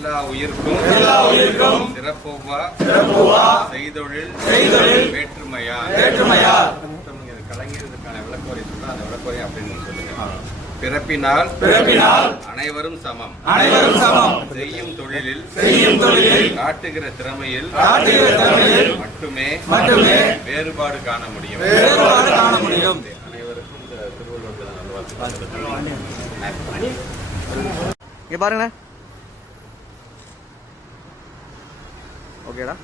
எல்லா உயிர்க்கும் சிறப்புவா செய்தொழில் வேற்றுமையா கலைஞருக்கான விளக்குறை சொல்ல அந்த விளக்குறை அப்படின்னு சொல்லுங்க. பிறப்பினால் அனைவரும் சமம் செய்யும் தொழிலில் காட்டுகிற திறமையில் மட்டுமே வேறுபாடு காண முடியும். அனைவருக்கும் இந்த திருவள்ளுவர் இங்க பாருங்க. ஓகேடா.